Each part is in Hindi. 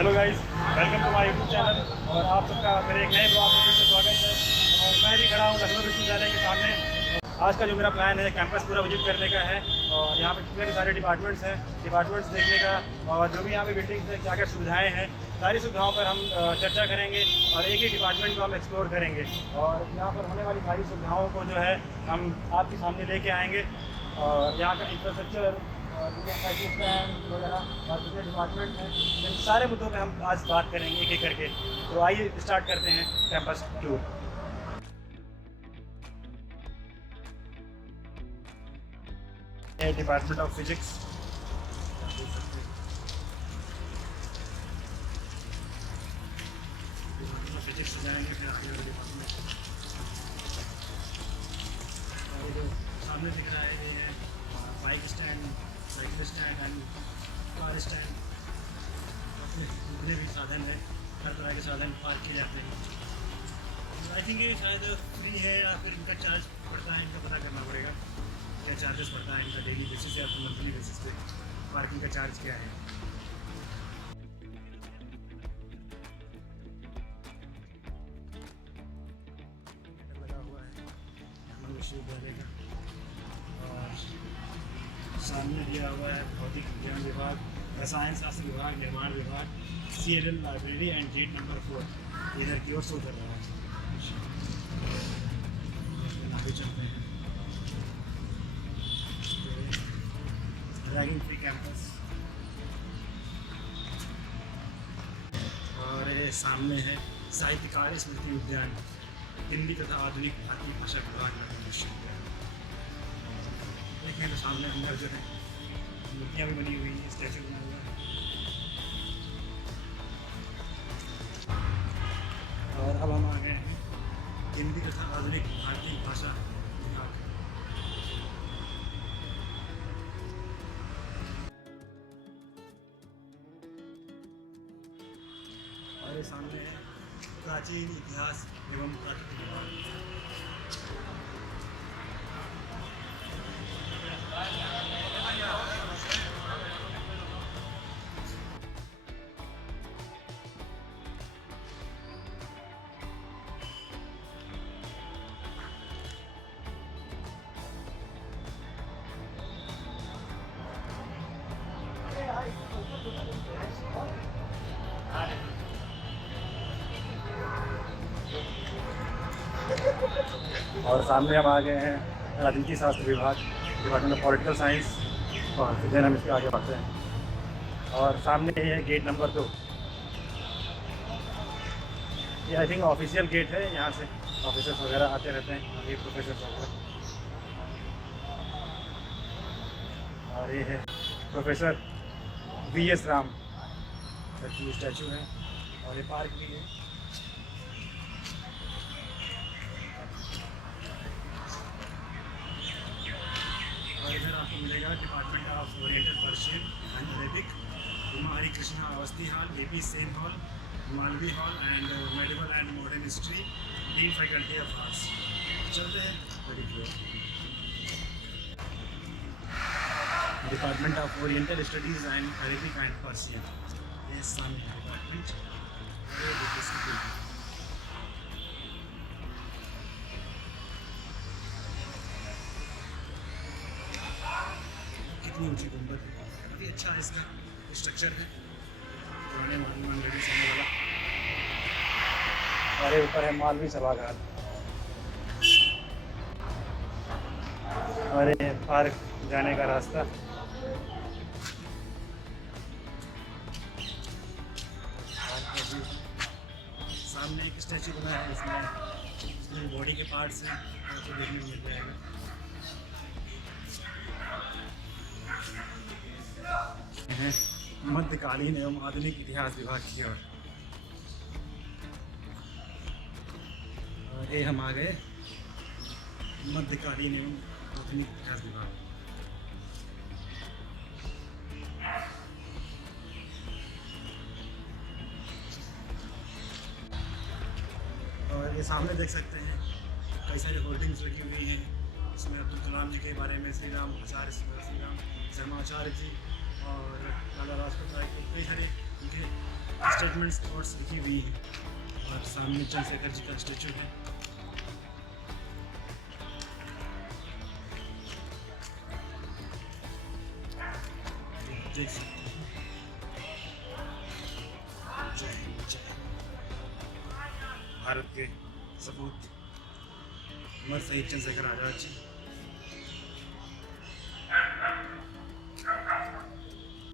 Hello guys, welcome to my YouTube channel और आप सबका मेरे एक नए ब्लॉग में फिर से स्वागत है। और मैं भी खड़ा हूँ लखनऊ विश्वविद्यालय के सामने। आज का जो मेरा प्लान है कैंपस पूरा विजिट करने का है और यहाँ पे कितने भी सारे डिपार्टमेंट्स हैं, डिपार्टमेंट्स देखने का और जो भी यहाँ पे बिल्डिंग्स में क्या क्या सुविधाएँ हैं, सारी सुविधाओं पर हम चर्चा करेंगे और एक ही डिपार्टमेंट को हम एक्सप्लोर करेंगे और यहाँ पर होने वाली सारी सुविधाओं को जो है हम आपके सामने लेके आएँगे। और यहाँ का इंफ्रास्ट्रक्चर वगैरह और जितने डिपार्टमेंट हैं, इन सारे मुद्दों पे हम आज बात करेंगे एक एक करके। तो आइए स्टार्ट करते हैं campus tour. Department of physics, physics से जाएंगे फिर आगे वाले डिपार्टमेंट। सामने दिख रहा है ये bike stand, cycle stand and car stand. जितने भी साधन है, हर तरह के साधन पार्क किए जाते हैं। आई थिंक ये शायद फ्री है या फिर इनका चार्ज पड़ता है, इनका पता करना पड़ेगा क्या चार्जेस पड़ता है इनका, डेली बेसिस या फिर मंथली बेसिस पे पार्किंग का चार्ज क्या है। लगा हुआ है लखनऊ विश्वविद्यालय का और सामने दिया हुआ है भौतिक विज्ञान विभाग, रसायन शास्त्र विभाग, निर्माण विभाग, CLL library and gate number 4 इधर की ओर शो कर रहा है। आगे चलते हैं। रैगिंग फ्री कैंपस और ये सामने है साहित्यकार स्मृति उद्यान, हिंदी तथा आधुनिक भारतीय भाषा विभाग लखनऊ विश्वविद्यालय। देखिए तो सामने अंदर जो है मूर्तियाँ भी बनी हुई हैं, स्टैचू बना हुआ है। और अब हम आ गए हैं हिंदी तथा आधुनिक भारतीय भाषा विभाग। और ये सामने है प्राचीन इतिहास एवं प्राकृतिक विभाग। और सामने हम आ गए हैं राजनीति शास्त्र विभाग, डिपार्टमेंट ऑफ पॉलिटिकल साइंस, और फिर हम इसके आगे बढ़ते हैं। और सामने ये है गेट नंबर 2। ये आई थिंक ऑफिशियल गेट है, यहाँ से ऑफिसर्स वगैरह आते रहते हैं, ये प्रोफेसर वगैरह। और ये है प्रोफेसर VS राम की स्टैचू है और ये पार्क भी है। और इधर आपको मिलेगा department of oriental Persian and Arabic, Uma Hari Krishna Awasthi hall, AP Sen hall, Malvi hall and medieval and modern history, dean faculty of arts. चलते हैं department of oriental studies and Arabic and Persian. ये सामने डिपार्टमेंट कितनी ऊंची गुंबद है, काफ़ी अच्छा इसका स्ट्रक्चर है, पुराने मंदिर से वाला। और ऊपर है मालवी सभागार और ये पार्क जाने का रास्ता। सामने एक स्टैचू बना है, इसमें बॉडी के पार्ट्स हैं, आपको देखने को मिल जाएगा। मध्यकालीन एवं आधुनिक इतिहास विभाग की ओर। और ये हम आ गए मध्यकालीन एवं आधुनिक इतिहास विभाग। और ये सामने देख सकते हैं कई सारी होर्डिंग्स लगी हुई हैं, इसमें अब्दुल कलाम जी के बारे में, श्री राम शर्माचार्य जी और लाला लाजपत राय के कई सारे उनके स्टेटमेंट्स थॉट्स लिखी हुई है और सामने चंद्रशेखर जी का स्टेचू है। देख सकते हैं भारत के सपूत अमर शहीद चंद्रशेखर आजाद जी।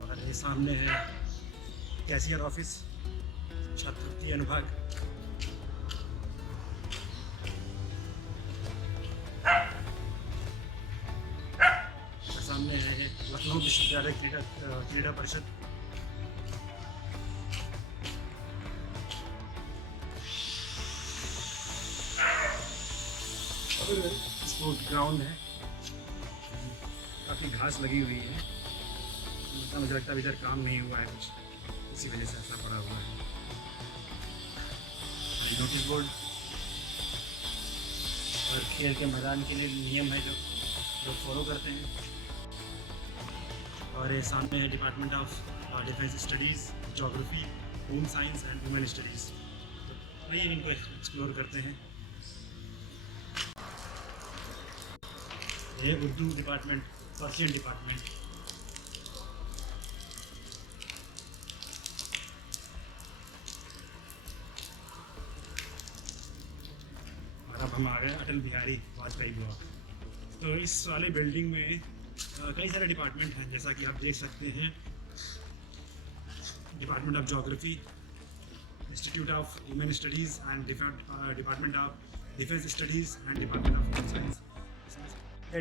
और ये सामने है कैशियर ऑफिस, छात्रवृत्ति अनुभाग। सामने है लखनऊ विश्वविद्यालय क्रीड़ा परिषद। स्पोर्ट ग्राउंड है, काफ़ी घास लगी हुई है, मुझे लगता है इधर काम नहीं हुआ है कुछ, इसी वजह से ऐसा पड़ा हुआ है। नोटिस बोर्ड और खेल के मैदान के लिए नियम है जो लोग फॉलो करते हैं। और ये सामने है department of defence studies, geography, home science and human studies. तो आइए इनको एक्सप्लोर करते हैं। ये उर्दू डिपार्टमेंट, पर्शियन डिपार्टमेंट। और अब हम आ गए अटल बिहारी वाजपेयी ब्लॉक। तो इस वाले बिल्डिंग में कई सारे डिपार्टमेंट हैं, जैसा कि आप देख सकते हैं। Department of geography, institute of human studies and department of defence studies and department of home science,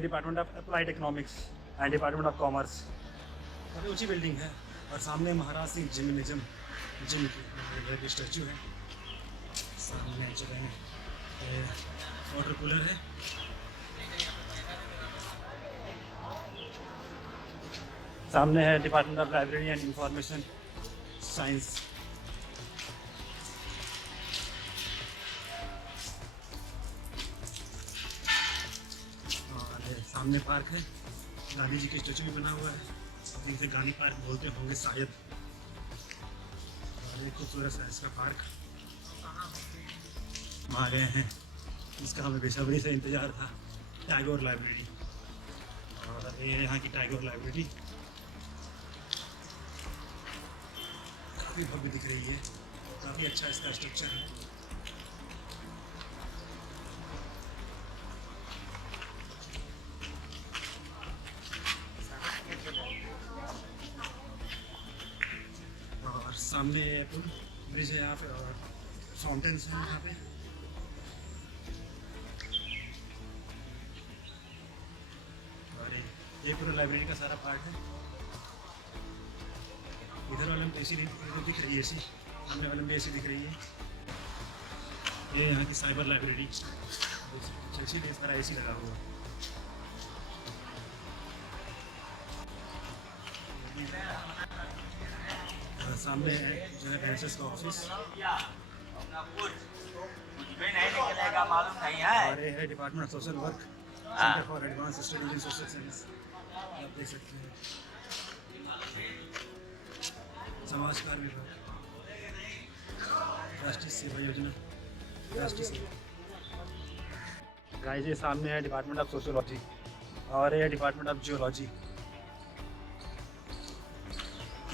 department of applied economics and department of commerce. काफ़ी ऊँची बिल्डिंग है। और सामने महाराज सिंह जिम की स्टैचू है। सामने जगह वाटर कूलर है। सामने है department of library and information science. और सामने पार्क है, गांधी जी की स्टैचू भी बना हुआ है, जिसे गांधी पार्क बोलते होंगे शायद। और एक खूबसूरत सा इसका पार्क। हम आ गए हैं, इसका हमें बेसब्री से इंतज़ार था, टैगोर लाइब्रेरी। और ये यहाँ की टैगोर लाइब्रेरी काफ़ी भव्य दिख रही है, काफ़ी अच्छा इसका स्ट्रक्चर है। और सामने ब्रिज है यहाँ पे और फाउंटेन्स हैं यहाँ पे। और ये पूरा लाइब्रेरी का सारा पार्ट है। इधर वाले में एसी दिख रही है, एसी सामने वाले में एसी दिख रही है। ये यहाँ की साइबर लाइब्रेरी, एसी पे सारा एसी लगा हुआ। सामने है जो है एनएसएस का ऑफिस। और ये है department of social work, centre for advance studies in social science. आप देख सकते हैं समाज कार्य विभाग, राष्ट्रीय सेवा योजना, राष्ट्रीय सेवा। गाइस ये सामने है डिपार्टमेंट ऑफ सोशियोलॉजी और ये डिपार्टमेंट ऑफ जियोलॉजी।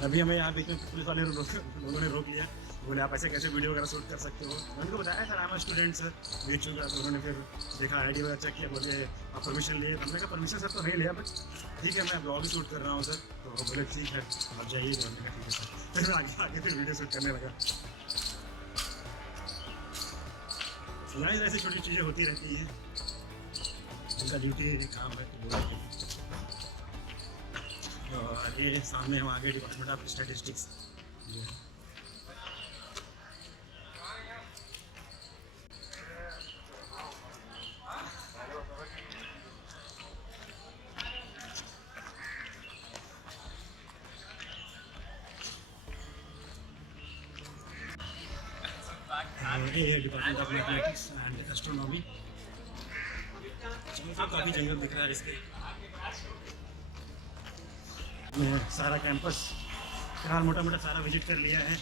अभी हमें यहाँ बीच में पुलिस वाले लोगों ने रोक लिया, बोले आप ऐसे कैसे वीडियो वगैरह शूट कर सकते हो। मैंने उनको बताया sir I am student sir, बीच चुका। तो उन्होंने फिर देखा आईडी वगैरह चेक किया, बोले आप परमिशन लिए। हमने कहा परमिशन सर तो नहीं लिया, बट ठीक है मैं ब्लॉग भी शूट कर रहा हूँ सर। तो बोले ठीक है आप जाइए। तो हमने कहा ठीक है सर। फिर आगे फिर वीडियो शूट करने लगा। यहाँ ऐसी छोटी चीज़ें होती रहती हैं, उनका ड्यूटी काम है। और ये सामने हम आगे डिपार्टमेंट ऑफ स्टैटिस्टिक्स। ये department of mathematics and astronomy. काफ़ी जंगल दिख रहा है इसके। सारा कैंपस फिलहाल मोटा मोटा सारा विजिट कर लिया है।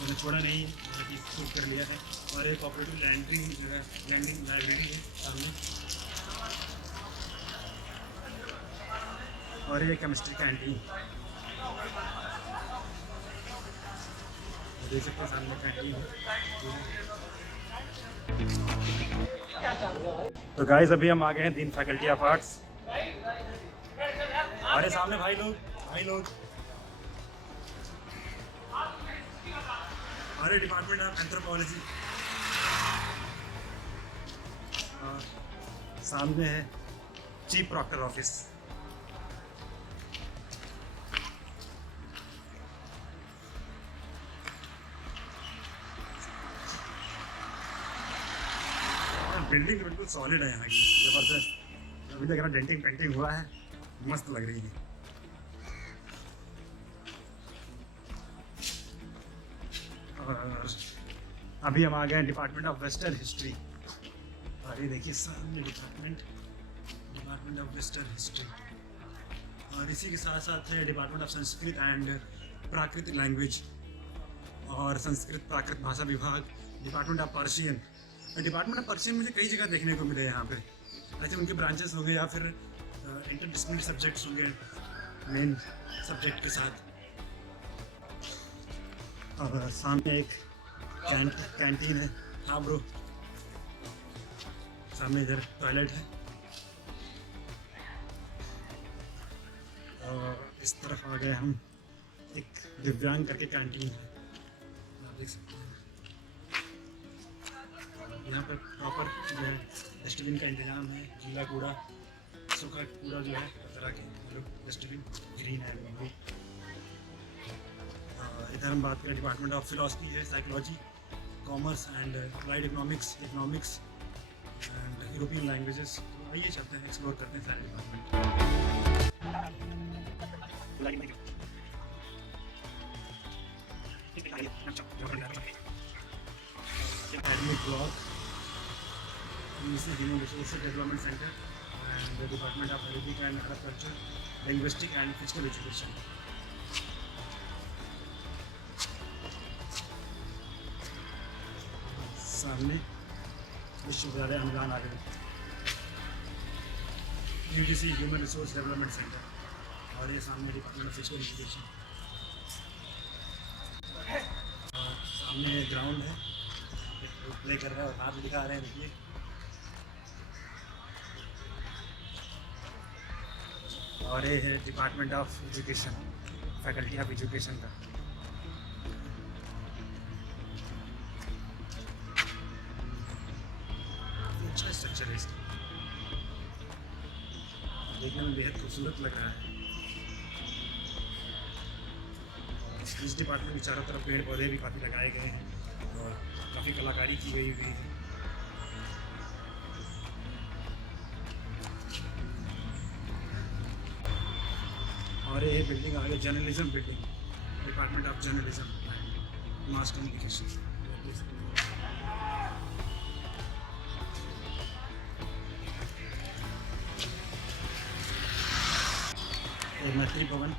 मैंने छोड़ा नहीं, शूट कर लिया है। और एक ऑपरेटिव लैंडिंग लाइब्रेरी है सामने, और ये केमिस्ट्री कैंटीन देख सकते हैं, सामने कैंटीन है। तो गाइस अभी हम आ गए हैं दीन फैकल्टी ऑफ आर्ट्स। हमारे सामने भाई लोग हमारे डिपार्टमेंट ऑफ एंथ्रोपोलॉजी, सामने है चीफ प्रॉक्टर ऑफिस। बिल्डिंग बिल्कुल सॉलिड है यहाँ की, ज़बरदस्त। अभी तक डेंटिंग पेंटिंग हुआ है, मस्त लग रही है। और अभी हम आ गए डिपार्टमेंट ऑफ वेस्टर्न हिस्ट्री। और ये देखिए सामने डिपार्टमेंट ऑफ वेस्टर्न हिस्ट्री, और इसी के साथ साथ है डिपार्टमेंट ऑफ संस्कृत एंड प्राकृतिक लैंग्वेज और संस्कृत प्राकृत भाषा विभाग, department of Persian. Department of Persian मुझे कई जगह देखने को मिले यहाँ पे। ऐसे उनके ब्रांचेस होंगे या फिर इंटरडिसिप्लिनरी सब्जेक्ट्स होंगे मेन सब्जेक्ट के साथ। और सामने एक कैंटीन है। हाँ ब्रो, सामने इधर टॉयलेट है। और इस तरफ आ गए हम, एक दिव्यांग करके कैंटीन है, आप देख सकते हैं। यहाँ पर प्रॉपर जो है डस्टबिन का इंतजाम है। गीला कूड़ा सूखा कूड़ा जो है तरह के डस्टबिन ग्रीन है बिल्कुल। इधर हम बात करें डिपार्टमेंट ऑफ फिलॉसफी है, psychology, commerce and applied economics and European languages. तो आइए चलते हैं, एक्सप्लोर करते हैं सारे department. academic block, Human Resources Development Center, and the Department of Arabic and Arab Culture, Linguistic and Physical Education. सामने विश्वविद्यालय हमदान आ गए, UGC Human Resource Development Center, और ये सामने डिपार्टमेंट ऑफ फिजिकल एजुकेशन। सामने ग्राउंड है, प्ले कर रहा है और हाथ दिखा रहे हैं, देखिए। और ये है department of education, faculty of education का। अच्छा स्ट्रक्चर है इसका, देखने में बेहद खूबसूरत लग रहा है। इस डिपार्टमेंट के चारों तरफ पेड़ पौधे भी काफ़ी लगाए गए हैं और काफ़ी कलाकारी की गई हुई है। और ये बिल्डिंग आ गई journalism building, department of journalism and mass communication. मैत्री भवन,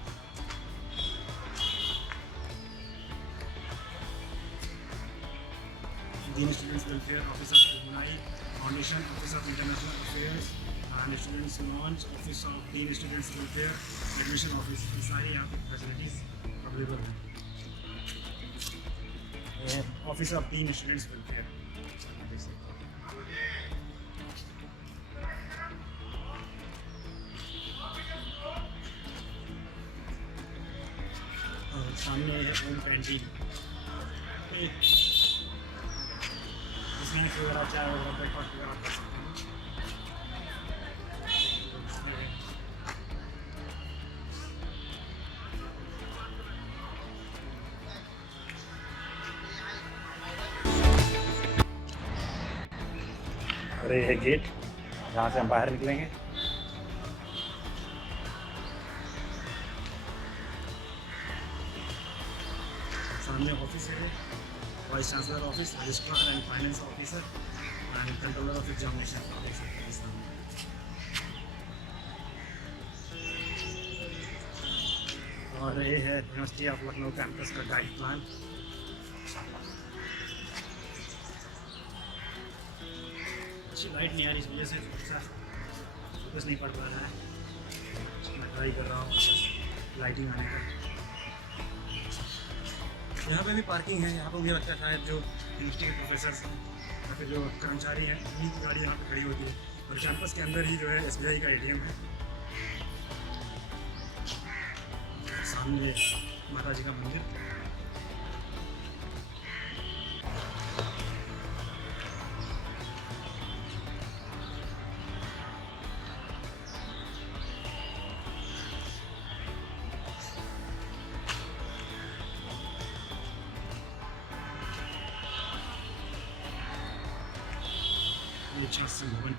Dean Students Welfare, Office of Alumni Foundation, Office of International Affairs and Students Launch, Office of Dean Students Welfare, Admission Office, ये सारी यहाँ पे फैसिलिटीज अवेलेबल हैं। Office of dean students welfare, सामने है होम कैंटीन, स्नैक्स वगैरह, चाय वगैरह, ब्रेकफास्ट वगैरह कर सकते हैं। और ये है गेट, जहाँ से हम बाहर निकलेंगे। सामने ऑफिस है, vice chancellor office, registrar and finance officer and controller of examination. और ये है यूनिवर्सिटी ऑफ लखनऊ कैंपस का गाइड प्लान। अच्छी लाइट नहीं आ रही, इस वजह से थोड़ा सा फोकस नहीं पड़ पा रहा है। मैं ट्राई कर रहा हूँ लाइटिंग आने का। यहाँ पे भी पार्किंग है। यहाँ पे मुझे लगता है शायद जो यूनिवर्सिटी के प्रोफेसर हैं या फिर जो कर्मचारी हैं उन्हीं की गाड़ी यहाँ पे खड़ी होती है। और कैंपस के अंदर ही जो है SBI का ATM है। सामने माता जी का मंदिर। छात्र भवन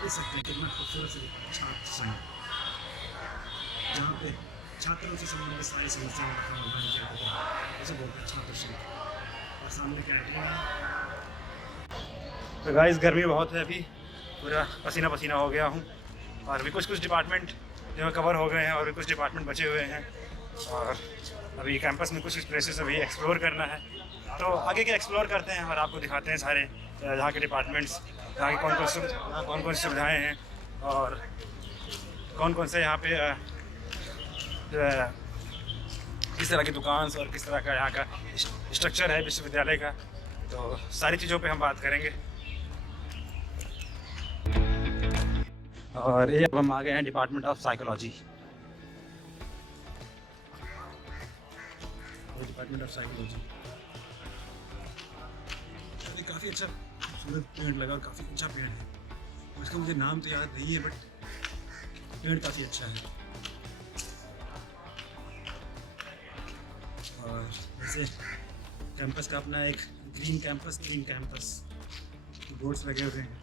देख सकते हैं कितना खूबसूरत से छात्र संघ, जहाँ पे छात्रों से संबंधित सारी समस्याएं का समाधान किया जाता है, उसे बोलते हैं छात्र संघ। और सामने कैंटीन है। तो गाइस गर्मी बहुत है, अभी पूरा पसीना पसीना हो गया हूँ। और अभी कुछ डिपार्टमेंट जो है कवर हो गए हैं और भी कुछ डिपार्टमेंट बचे हुए हैं। और अभी कैंपस में कुछ प्लेसेस अभी एक्सप्लोर करना है, तो आगे के एक्सप्लोर करते हैं और आपको दिखाते हैं सारे यहाँ के डिपार्टमेंट्स, यहाँ की कौन कौन सी सुविधाएँ हैं और कौन कौन से यहाँ पे जो है किस तरह की दुकान और किस तरह का यहाँ का स्ट्रक्चर है विश्वविद्यालय का। तो सारी चीज़ों पे हम बात करेंगे। और ये अब हम आ गए हैं department of psychology. Department of psychology काफ़ी अच्छा खूबसूरत पेड़ लगा, काफ़ी अच्छा पेड़ है। उसका मुझे नाम तो याद नहीं है, बट पेड़ काफ़ी अच्छा है। और वैसे कैंपस का अपना एक ग्रीन कैंपस बोर्ड्स लगे हुए हैं।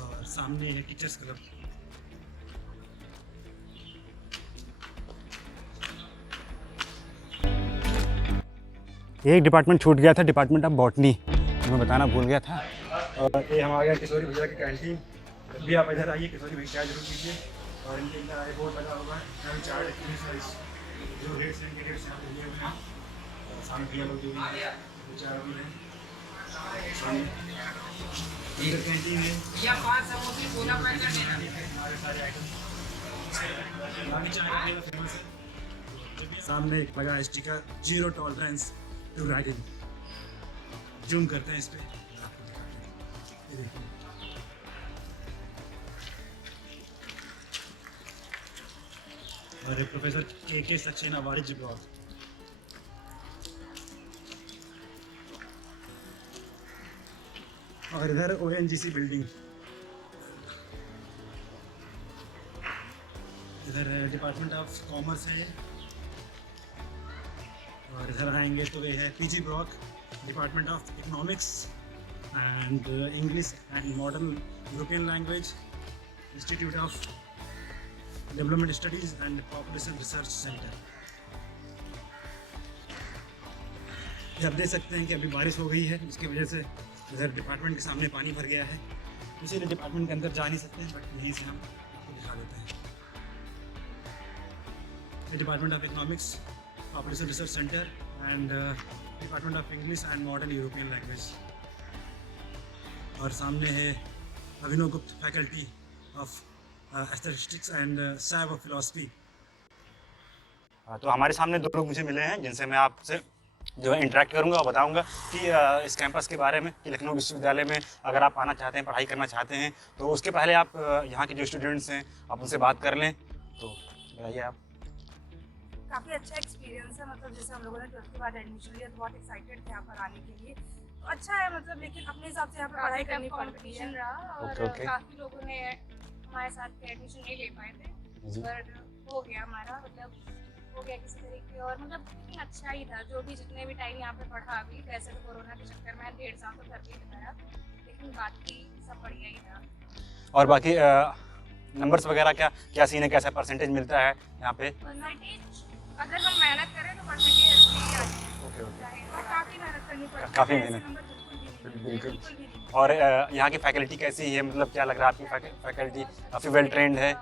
और सामने है टीचर्स क्लब। एक डिपार्टमेंट छूट गया था, डिपार्टमेंट ऑफ बॉटनी, मैं बताना भूल गया था। और ये हम आ गए किशोरी भैया की कैंटीन। भी आप इधर आइए, किशोरी भैया चाय जरूर कीजिए। और इनके इधर आगे बोर्ड लगा हुआ है, चाय जो रेट्स हैं इनके रेट्स यहाँ पे दिए हुए हैं। सामने भैया लोग जो चाय भी हैं, सामने कैंटीन है, सारे आइटम चाय फेमस है। सामने लगा ST का zero tolerance to ragging. Zoom करते हैं इस पे, ये देखिए। और प्रोफेसर KK सक्सेना वाणिज्य ब्लॉक। और इधर ONGC बिल्डिंग। इधर डिपार्टमेंट ऑफ कॉमर्स है। और इधर आएंगे तो ये है PG block, department of economics and English and modern European language, institute of development studies and population research centre. ये आप देख सकते हैं कि अभी बारिश हो गई है, जिसकी वजह से इधर डिपार्टमेंट के सामने पानी भर गया है, इसीलिए डिपार्टमेंट के अंदर जा नहीं सकते हैं, बट यहीं से हम आपको दिखा देते हैं। ये department of economics, population research centre and department of English and modern European language. और सामने है अभिनव गुप्त फैकल्टी ऑफ स्टैटिस्टिक्स एंड सैव ऑफ फिलॉसफी। तो हमारे सामने दो लोग मुझे मिले हैं जिनसे मैं आपसे जो है इंटरेक्ट करूंगा और बताऊंगा कि इस कैंपस के बारे में, कि लखनऊ विश्वविद्यालय में अगर आप आना चाहते हैं, पढ़ाई करना चाहते हैं, तो उसके पहले आप यहाँ के जो स्टूडेंट्स हैं आप उनसे बात कर लें। तो बताइए आप। काफ़ी अच्छा एक्सपीरियंस है, मतलब जैसे हम लोगों ने 12th के बाद एडमिशन लिया तो बहुत एक्साइटेड थे यहाँ पर आने के लिए। तो अच्छा है, मतलब लेकिन अपने हिसाब से यहाँ पर पढ़ाई करनी पड़ती है रहा। और काफ़ी लोगों ने हमारे साथ एडमिशन नहीं ले पाए थे, पर हो गया हमारा, मतलब हो गया किसी तरीके। और मतलब अच्छा ही था, जो भी जितने भी टाइम यहाँ पे पढ़ा। अभी वैसे तो कोरोना के चक्कर में 1.5 साल तो घर पे बिताया, लेकिन बाकी सब बढ़िया ही था। और बाकी नंबर्स वगैरह क्या सीन है, कैसा परसेंटेज मिलता है यहाँ पे? परसेंटेज अगर हम मेहनत करें तो परसेंटेज अच्छी ही आती है। काफ़ी मेहनत करनी पड़ती है, काफ़ी मेहनत, बिल्कुल। और यहाँ की फैकल्टी कैसी है, मतलब क्या लग रहा है आपकी फैकल्टी काफ़ी वेल ट्रेंड है?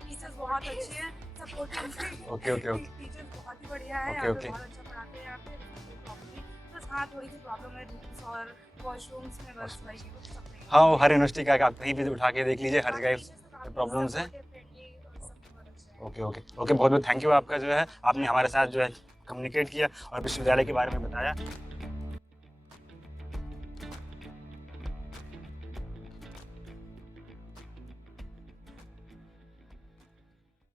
टीचर्स बहुत अच्छे हैं, supportive. Okay okay okay teachers बहुत ही बढ़िया है, ओके, यहाँ पे ओके। बहुत अच्छा पढ़ाते हैं यहाँ पे, कोई प्रॉब्लम नहीं। बस हाँ, थोड़ी सी प्रॉब्लम है रूम्स और वॉशरूम्स में, बस वही है, सब नहीं। हाँ, वो हर यूनिवर्सिटी का आप कहीं भी उठा के देख लीजिए, हर जगह प्रॉब्लम्स हैं। ओके ओके ओके, बहुत बहुत थैंक यू आपका जो है, आपने हमारे साथ जो है कम्युनिकेट किया और विश्वविद्यालय के बारे में बताया।